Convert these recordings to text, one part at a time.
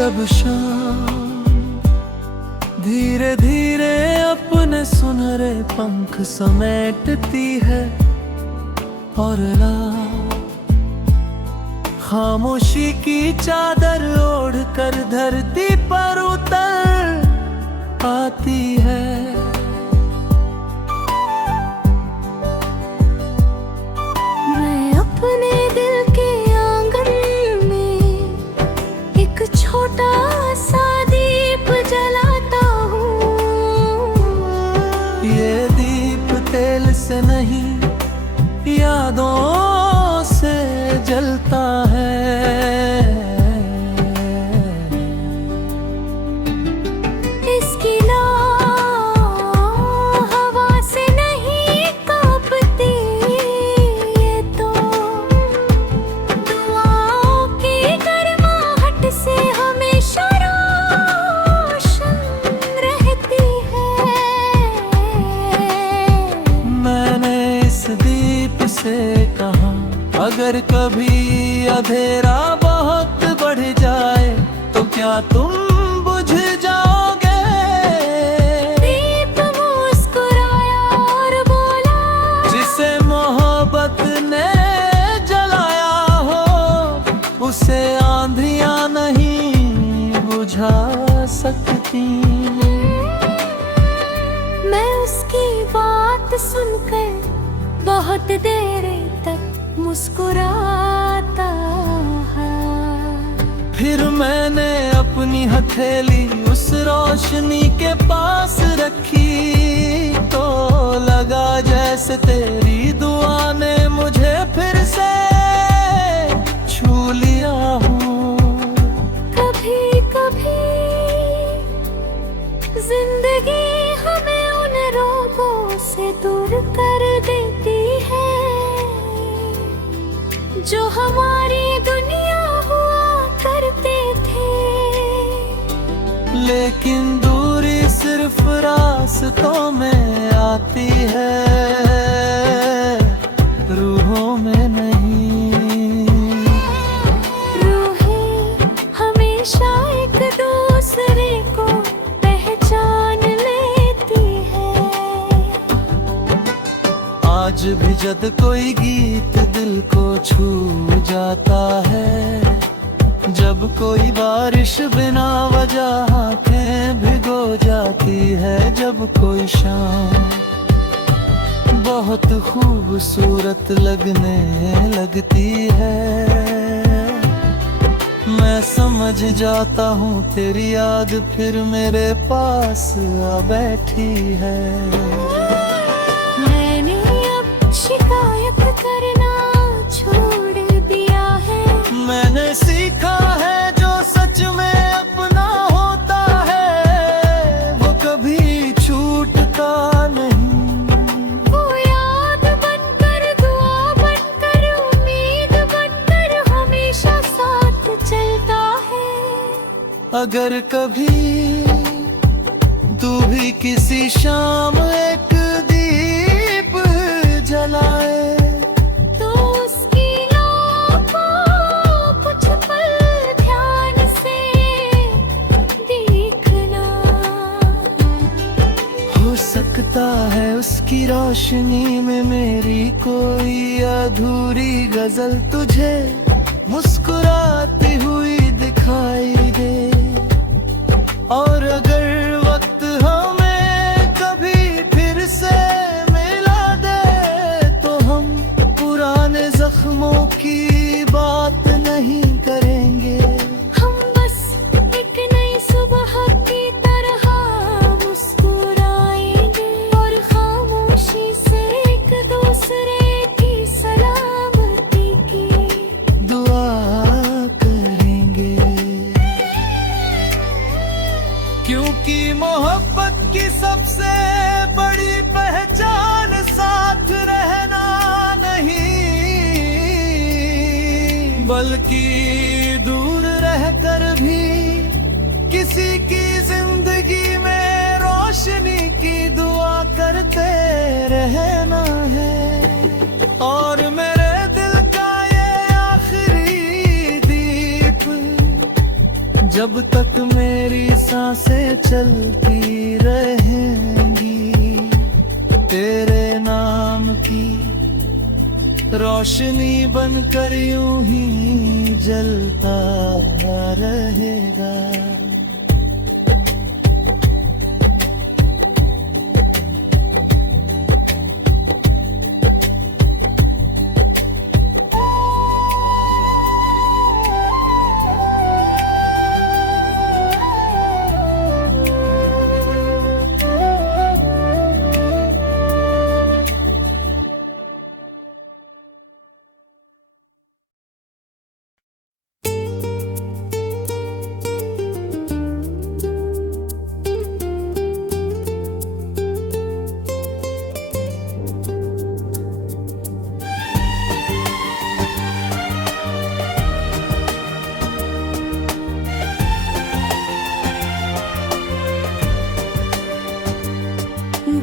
जब शाम धीरे धीरे अपने सुनहरे पंख समेटती है और रात खामोशी की चादर ओढ़कर धरती पर उतर आती है। मैं अपने दिल के आंगन में एक छोटा सा दीप जलाता हूँ। ये दीप तेल से नहीं यादों से जलता है। इसकी लौ हवा से नहीं कांपती, ये तो दुआओं की गर्माहट से हमेशा रोशन रहती है। मैंने इस दीप से कहा, अगर कभी अंधेरा बहुत बढ़ जाए तो क्या तुम बुझ जाओगे? दीप मुस्कुराया और बोला, जिसे मोहब्बत ने जलाया हो उसे आंधियां नहीं बुझा सकती। मैं उसकी बात सुनकर बहुत देर तक मुस्कुराता है। फिर मैंने अपनी हथेली उस रोशनी के पास रखी तो लगा जैसे तेरी दुआ ने मुझे फिर से छू लिया हो। कभी कभी जिंदगी हमें उन रोगों से दूर कर देती है जो हमारी दुनिया हुआ करते थे। लेकिन दूरी सिर्फ रास्तों में आती है, रूहों में नहीं। रूहें हमेशा एक दूसरे को पहचान लेती है। आज भी जब कोई गीत दिल को छू जाता है, जब कोई बारिश बिना वजह आंखें भिगो जाती है, जब कोई शाम बहुत खूबसूरत लगने लगती है, मैं समझ जाता हूँ तेरी याद फिर मेरे पास आ बैठी है। मैंने अब शिकायत करना छोड़ दिया है। मैंने सीखा है जो सच में अपना होता है वो कभी छूटता नहीं। वो याद बनकर, दुआ बनकर, उम्मीद बनकर हमेशा साथ चलता है। अगर कभी तू भी किसी शाम एक दीप जलाए तो उसकी लौ को कुछ पल ध्यान से देखना। हो सकता है उसकी रोशनी में मेरी कोई अधूरी गजल तुझे मुस्कुराती हुई दिखाई दे। और अगर वक्त हमें कभी फिर से मिला दे तो हम पुराने जख्मों की बात नहीं करेंगे। हम बस एक नई सुबह की तरह मुस्कुराएंगे और खामोशी से एक दूसरे की सलामती की दुआ करेंगे, क्योंकि मोहब्बत की सबसे बड़ी पहचान साथ रहना नहीं, बल्कि दूर रहकर भी किसी की जिंदगी में रोशनी की दुआ करते रहना है। और मेरे दिल का ये आखिरी दीप जब तक मेरी सांसें चलती रहेंगी, तेरे नाम की रोशनी बनकर यूं ही जलता रहेगा।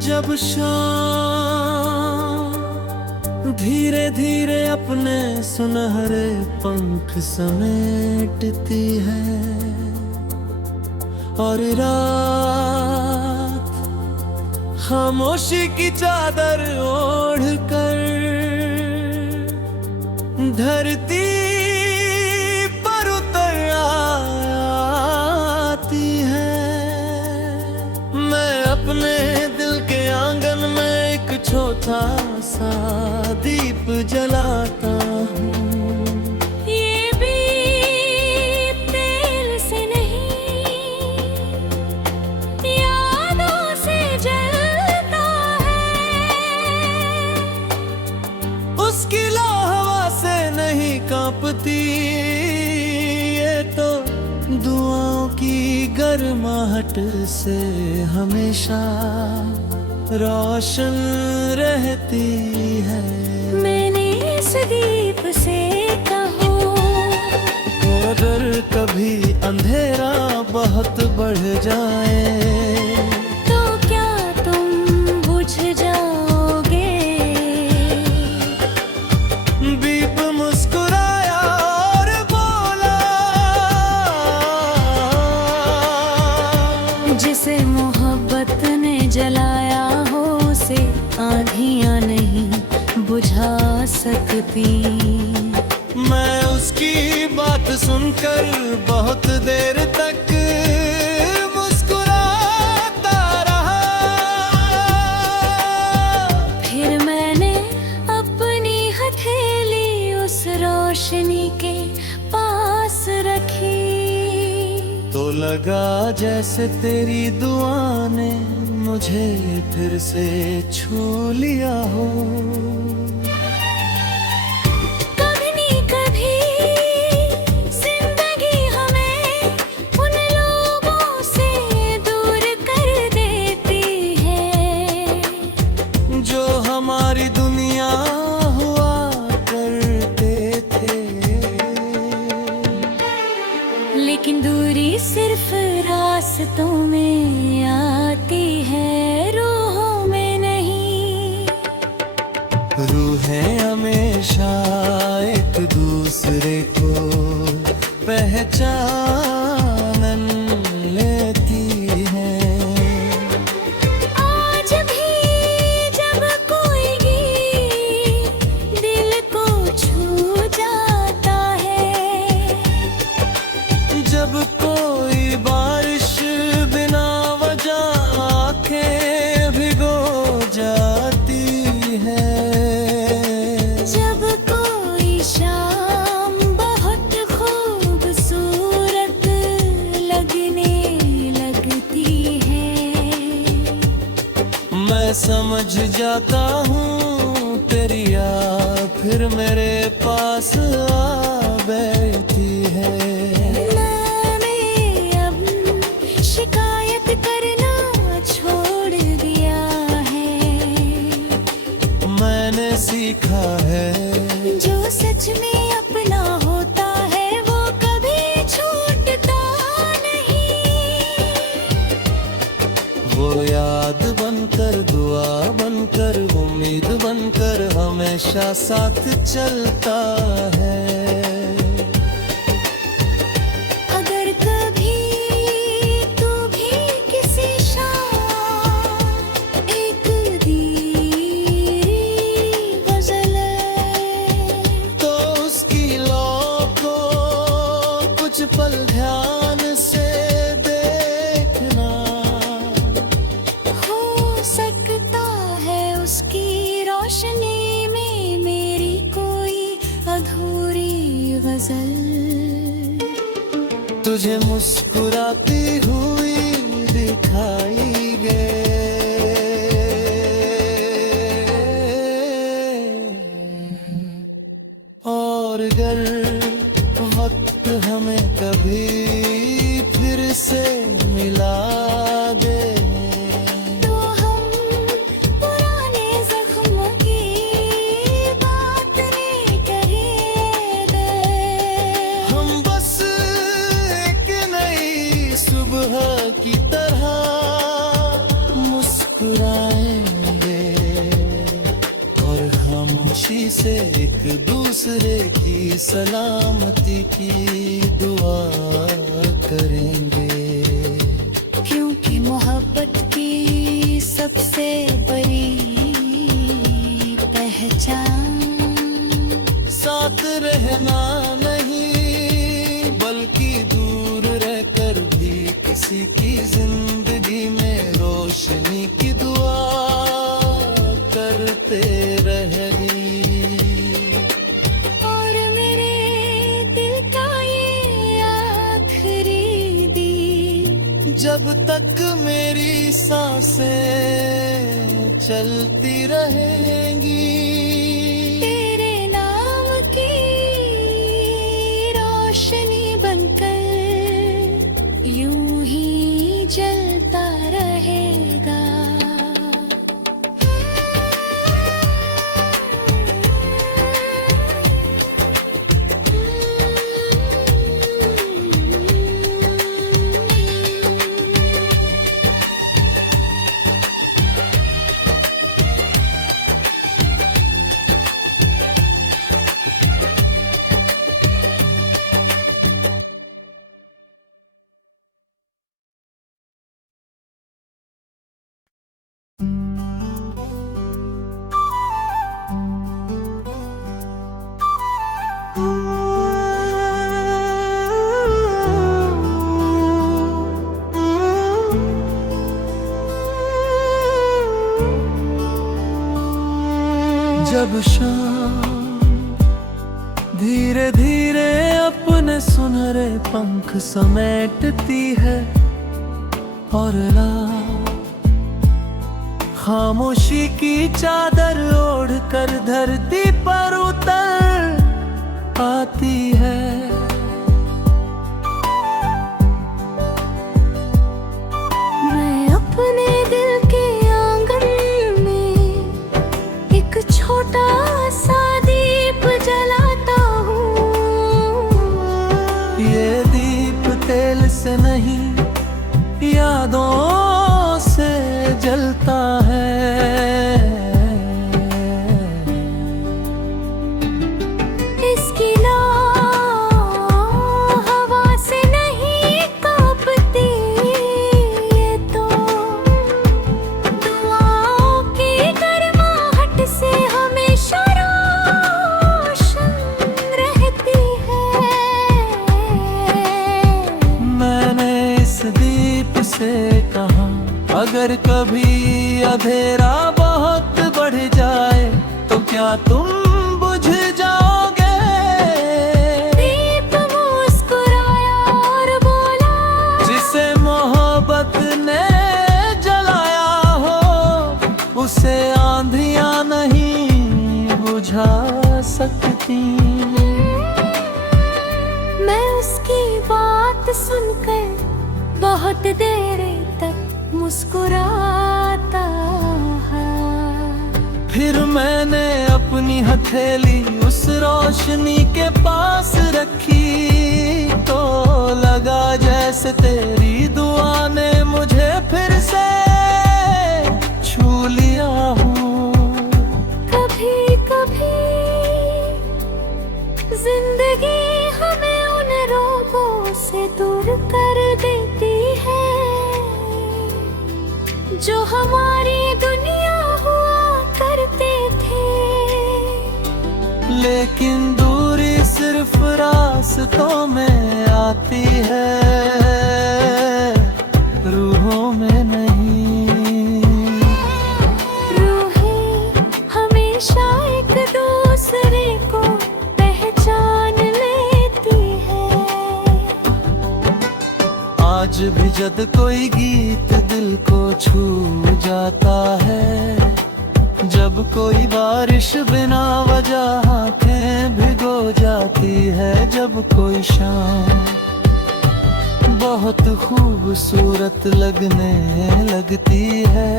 जब शाम धीरे धीरे अपने सुनहरे पंख समेटती है और रात खामोशी की चादर ओढ़कर धरती पर उतर आती है, मैं अपने आंगन में एक छोटा सा दीप जलाता हूँ। ये भी तेल से नहीं, यादों से जलता है। उसकी लौ हवा से नहीं कांपती, ये तो दुआओं की गर्माहट से हमेशा रोशन रहती है। मैंने इस दीप से कहूँ, अगर कभी अंधेरा बहुत बढ़ जाए तो क्या तुम बुझ जाओगे? दीप मुस्कुराया और बोला, जिसे मोहब्बत ने जलाया आंधियां नहीं बुझा सकती। मैं उसकी बात सुनकर बहुत देर तक मुस्कुराता रहा। फिर मैंने अपनी हथेली उस रोशनी के पास रखी, तो लगा जैसे तेरी दुआ ने मुझे फिर से छू लिया हो। कभी नहीं कभी जिंदगी हमें उन लोगों से दूर कर देती है जो हमारी दुनिया हुआ करते थे। लेकिन दूरी सिर्फ रास्तों में आती है, रूहों में नहीं। रूहें हमेशा एक दूसरे को पहचान लेती हैं। आज भी जब कोई गीत दिल को छू जाता है, जब कोई बारिश बिना वजह आंखें भिगो जाती है, जब कोई शाम बहुत खूबसूरत लगने लगती है, मैं समझ जाता हूँ तेरी याद फिर मेरे पास आ बैठती है। मैंने अब शिकायत करना छोड़ दिया है, मैंने सीखा है जो सच में अपना होता है वो कभी छूटता नहीं। वो याद बनकर दुआ बनकर उम्मीद बनकर हमेशा साथ चलता है। अगर कभी गजल। तुझे मुस्कुराती हुई दिखाई गे, और अगर वक्त हमें कभी फिर से मिला दे, तो हम पुराने जख्म की बात नहीं करेंगे। हम बस एक नई सुबह की तरह मुस्कुराएंगे, और खामोशी से एक दूसरे की सलामती की दुआ करेंगे। क्योंकि मोहब्बत की सबसे बड़ी पहचान साथ रहना नहीं, बल्कि दूर रहकर भी किसी की जिंदगी में रोशनी की दुआ करते रहेगी। और मेरे दिल का ये आखिरी दिन, जब तक मेरी सांसें चलती रहेंगी, तेरे नाम की रोशनी बनकर यूं ही जलता रहेगा। जब शाम धीरे धीरे अपने सुनहरे पंख समेटती है, और रात खामोशी की चादर ओढ़कर धरती पर उतर आती है, मैं अपने दिल के आंगन में एक छोटा सा दीप जलाता हूँ। ये दीप तेल से नहीं यादों से जलता है। इसकी लौ हवा से नहीं कांपती, ये तो दुआओं की गर्माहट से हमेशा रोशन रहती है। मैंने इस दीप से कहा, अगर कभी अंधेरा बहुत बढ़ जाए तो क्या तुम बुझ जाओगे? दीप मुस्कुराया और बोला, जिसे मोहब्बत ने जलाया हो, उसे आंधियां नहीं बुझा सकती। मैं उसकी बात सुनकर बहुत देर तक मुस्कुराता है। फिर मैंने अपनी हथेली उस रोशनी के पास रखी, तो लगा जैसे तेरी दुआ ने मुझे फिर से छू लिया हूँ। कभी कभी जिंदगी हमें उन रोगों से दूर कर देती है, जो हमारी दुनिया हुआ करते थे। लेकिन दूरी सिर्फ रास्तों में आती है, रूहों में नहीं। रूहें हमेशा एक दूसरे को पहचान लेती आज भी जब कोई गीत दिल को छू जाता है, जब कोई बारिश बिना वजह आंखें भिगो जाती है, जब कोई शाम बहुत खूबसूरत लगने लगती है,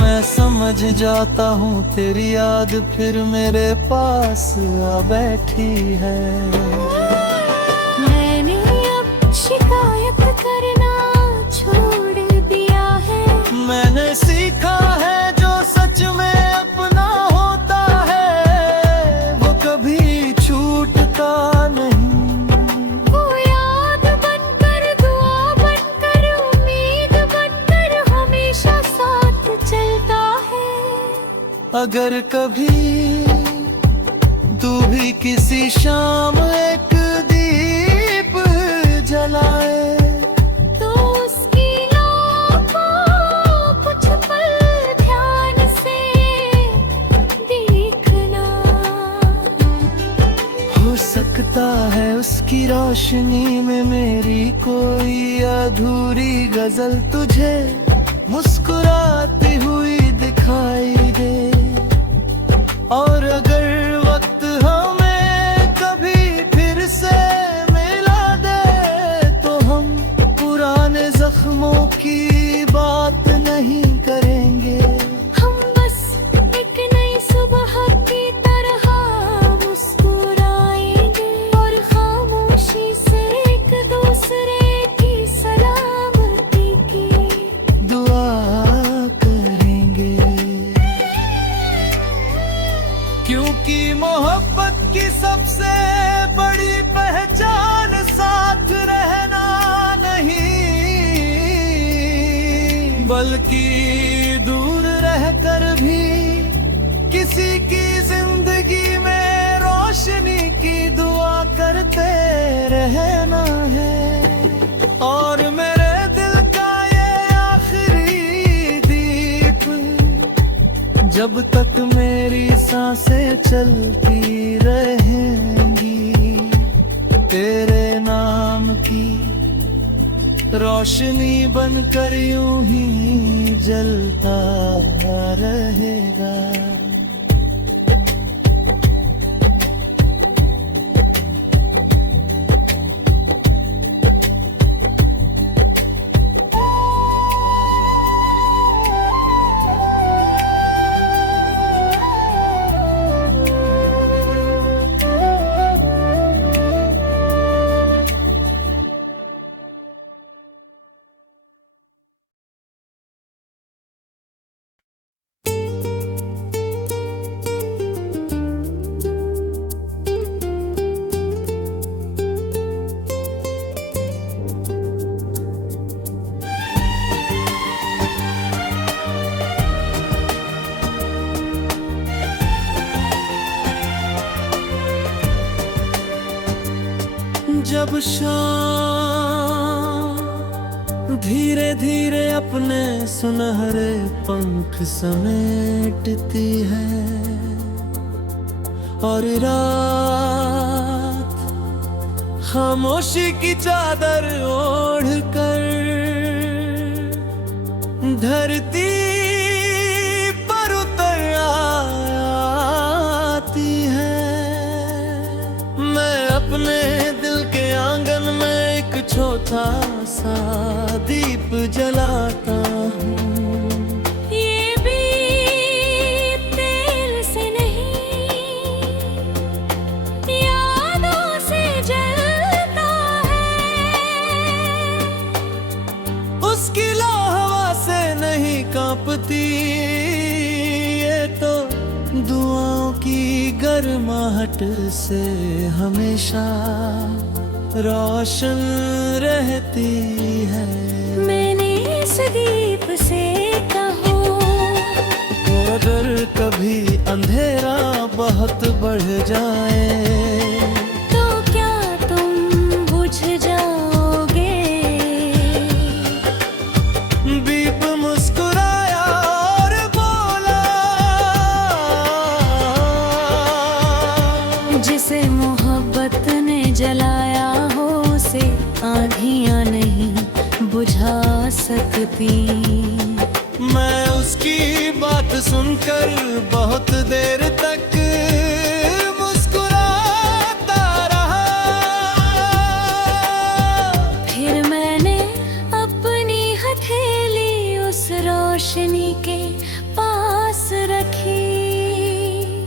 मैं समझ जाता हूँ तेरी याद फिर मेरे पास आ बैठी है। मैंने अब शिकायत करना छोड़ दिया है, मैंने सीखा है जो सच में अपना होता है वो कभी छूटता नहीं। वो याद बनकर, दुआ बनकर, उम्मीद बनकर हमेशा साथ चलता है। अगर कभी तू भी किसी शाम एक दीप जलाए तो उसकी लौ को कुछ पल ध्यान से देखना। हो सकता है उसकी रोशनी में मेरी कोई अधूरी गजल तुझे मुस्कुराती हुई दिखाई दे। और अगर वक्त हमें कभी फिर से मिला दे तो हम पुराने जख्मों की बात नहीं करेंगे। हम बस एक नई सुबह की तरह मुस्कुराएंगे और खामोशी से एक दूसरे की सलामती की दुआ करेंगे, क्योंकि मोहब्बत की सबसे बड़ी पहचान साथ रहना नहीं, बल्कि दूर रहकर भी किसी की जिंदगी में रोशनी की दुआ करते रहना है। और मेरे दिल का ये आखिरी दीप जब तक मेरी सांसें चलती रहेंगी, तेरे नाम की रोशनी बनकर यूं ही जलता रहेगा। जब शाम धीरे धीरे अपने सुनहरे पंख समेटती है और रात खामोशी की चादर ओढ़कर धरती पर उतर आती है। मैं अपने दिल के आंगन में एक छोटा सा दीप जलाता हूँ। ये भी तेल से नहीं, यादों से जलता है। उसकी लौ हवा से नहीं कांपती, ये तो दुआओं की गर्माहट से हमेशा रोशन रहती है। मैंने इस दीप से कहूँ, अगर कभी अंधेरा बहुत बढ़ जाए तो क्या तुम बुझ जाओगे? दीप मुस्कुराया और बोला, जिसे मोहब्बत ने जलाया हो से आंधियां नहीं बुझा सकती। मैं उसकी बात सुनकर बहुत देर तक मुस्कुराता रहा। फिर मैंने अपनी हथेली उस रोशनी के पास रखी,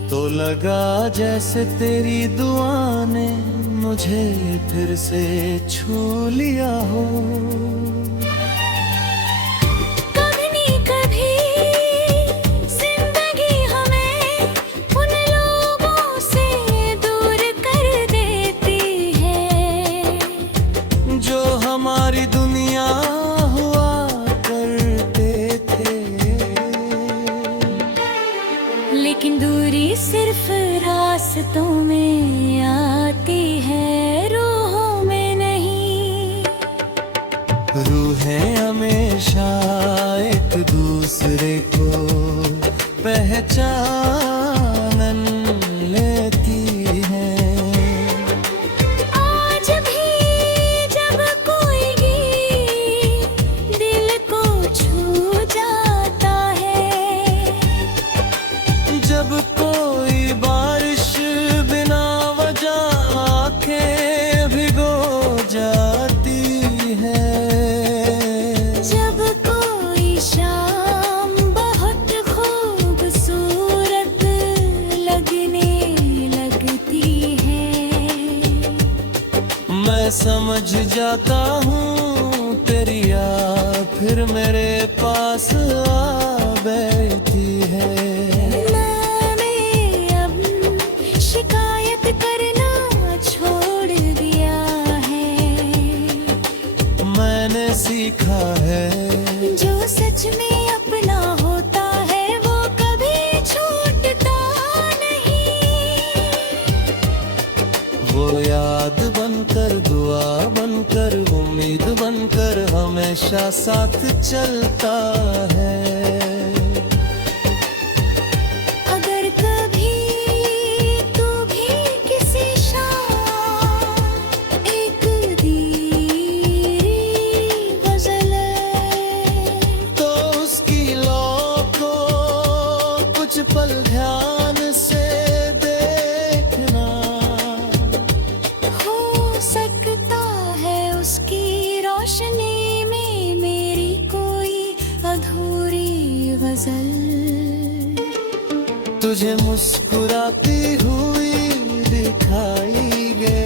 तो लगा जैसे तेरी दुआ ने मुझे फिर से छू लिया हो। कभी नहीं कभी जिंदगी हमें उन लोगों से दूर कर देती है जो हमारी दुनिया हुआ करते थे। लेकिन दूरी सिर्फ रास्तों में आती है, रूहों में नहीं। रूहें हमेशा एक दूसरे को पहचान लेती हैं। आज भी जब कोई गीत दिल को छू जाता है, जब कोई बारिश बिना वजह आंखें भिगो जाती है, जब कोई शाम बहुत खूबसूरत लगने लगती है, मैं समझ जाता हूँ तेरी याद फिर मेरे पास आ बैठती है। मैंने अब शिकायत करना छोड़ दिया है। मैंने सीखा है जो सच में अपना होता है वो कभी छूटता नहीं। वो याद बनकर दुआ बनकर उम्मीद बनकर हमेशा साथ चलता है। अगर कभी तू भी किसी शाम एक धीरी गजल तो उसकी लौ को कुछ पल ध्यान से देखना। हो सकता है उसकी रोशनी में मेरी कोई अधूरी गजल तुझे मुस्कुराती हुई दिखाई दे।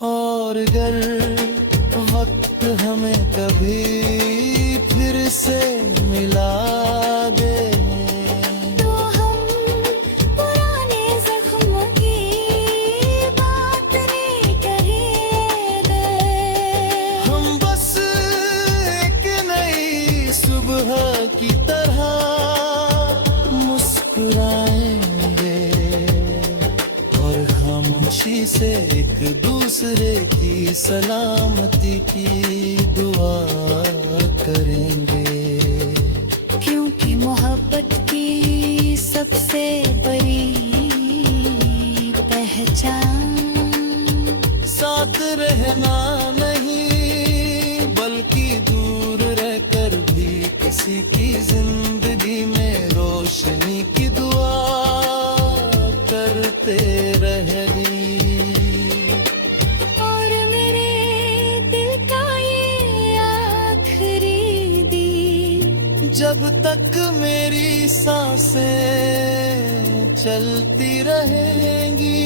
और अगर वक्त हमें कभी फिर से मिला दे तो हम पुराने जख्म की बात नहीं करेंगे। हम बस एक नई सुबह की तरह मुस्कुराएंगे और खामोशी से एक दूसरे की सलामती की दुआ करेंगे। क्योंकि मोहब्बत की सबसे बड़ी पहचान साथ रहना नहीं बल्कि दूर रहकर भी किसी की जिंदगी में रोशनी की दुआ करते रहेगी। और मेरे दिल का ये आखिरी दिन जब तक मेरी सांसें चलती रहेंगी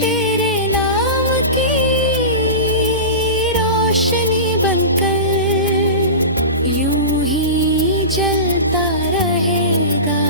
तेरे नाम की रोशनी बनकर यूं ही जलता रहेगा।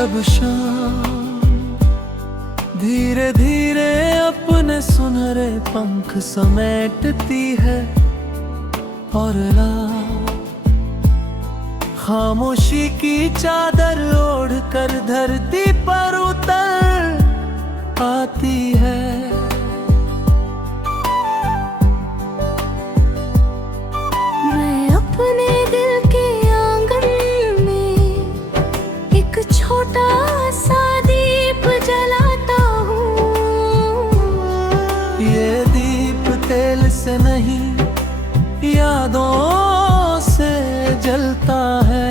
जब शाम धीरे धीरे अपने सुनहरे पंख समेटती है और रात खामोशी की चादर ओढ़कर धरती पर उतर आती है। मैं अपने दिल के आंगन में एक छोटा सा दीप जलाता हूँ। ये दीप तेल से नहीं यादों से जलता है।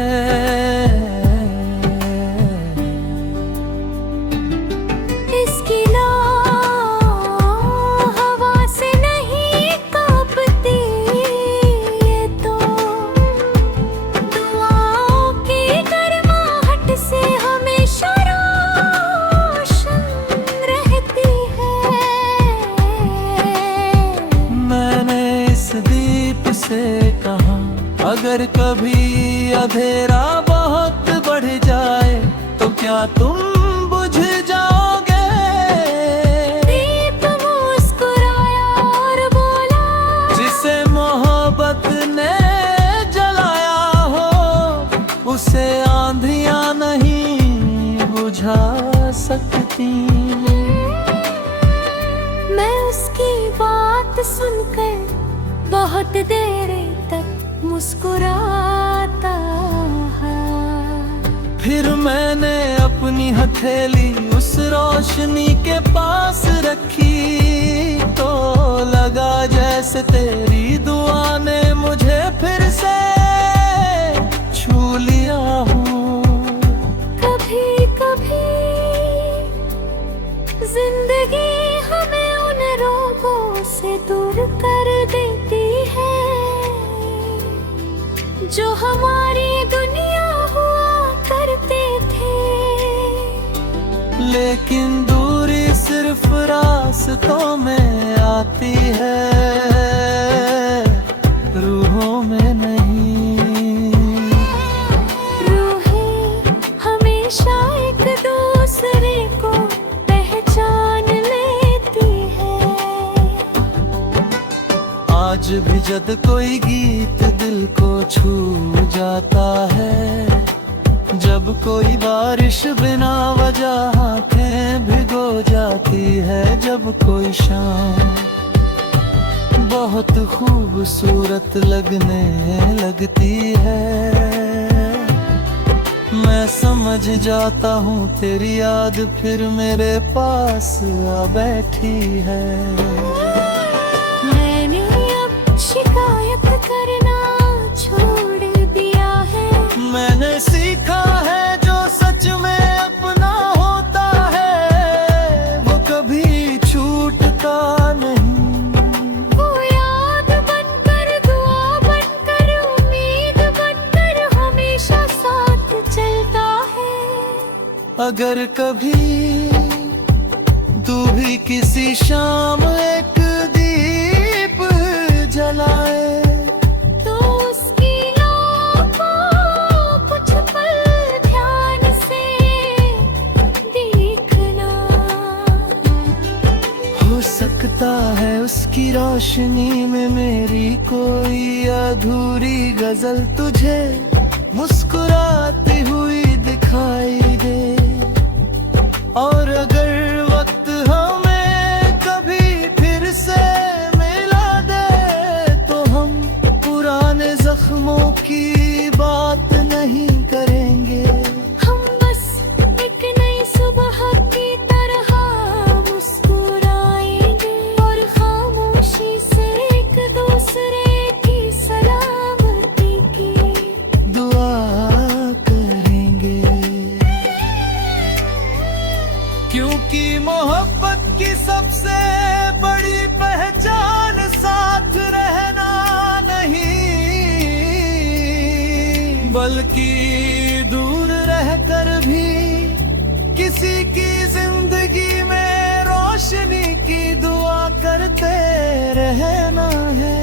इसकी लौ हवा से नहीं कांपती, ये तो दुआओं की गर्माहट से हमेशा रोशन रहती है। मैंने इस दीप से कहा, अगर कभी अंधेरा बहुत बढ़ जाए तो क्या तुम बुझ जाओगे? दीप मुस्कुराया और बोला, जिसे मोहब्बत ने जलाया हो उसे आंधियां नहीं बुझा सकती। मैं उसकी बात सुनकर बहुत देर तक मुस्कुराता है। फिर मैंने अपनी हथेली उस रोशनी के पास रखी तो लगा जैसे तेरी दुआ ने मुझे फिर से छू लिया हो। कभी कभी जिंदगी हमें उन रोगों से दूर कर देती है जो हमारी दुनिया हुआ करते थे। लेकिन दूरी सिर्फ रास्तों में आती है, रूहों में नहीं। रूहें हमेशा एक दूसरे को पहचान लेती है। आज भी जब कोई गीत दिल को छू जाता है, जब कोई बारिश बिना वजह आंखें भिगो जाती है, जब कोई शाम बहुत खूबसूरत लगने लगती है, मैं समझ जाता हूँ तेरी याद फिर मेरे पास आ बैठी है। मैंने अब शिकायत करना छोड़ दिया है। मैंने सीखा है जो सच में अपना होता है वो कभी छूटता नहीं। वो याद बनकर, दुआ बनकर, उम्मीद बनकर हमेशा साथ चलता है। अगर कभी तू भी किसी शाम एक दीप जलाए तो उसकी लौ को कुछ पल ध्यान से देखना। हो सकता है उसकी रोशनी में मेरी कोई अधूरी गजल तुझे मुस्कुराती हुई दिखाई दे। और अगर वक्त हमें कभी फिर से मिला दे तो हम पुराने जख्मों की बात नहीं करेंगे। हम बस एक नई सुबह की तरह मुस्कुराएंगे और खामोशी से एक दूसरे की सलामती की दुआ करेंगे, क्योंकि मोहब्बत की सबसे बड़ी पहचान साथ रहना नहीं, बल्कि दूर रहकर भी किसी की जिंदगी में रोशनी की दुआ करते रहना है।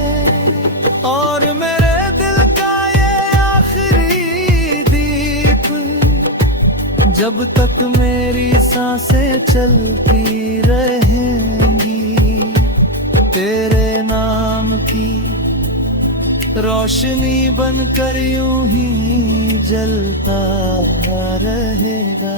और मेरे दिल का ये आखिरी दीप जब तक मेरी सांसें चलती रहेंगी, तेरे नाम की रोशनी बनकर यूं ही जलता रहेगा।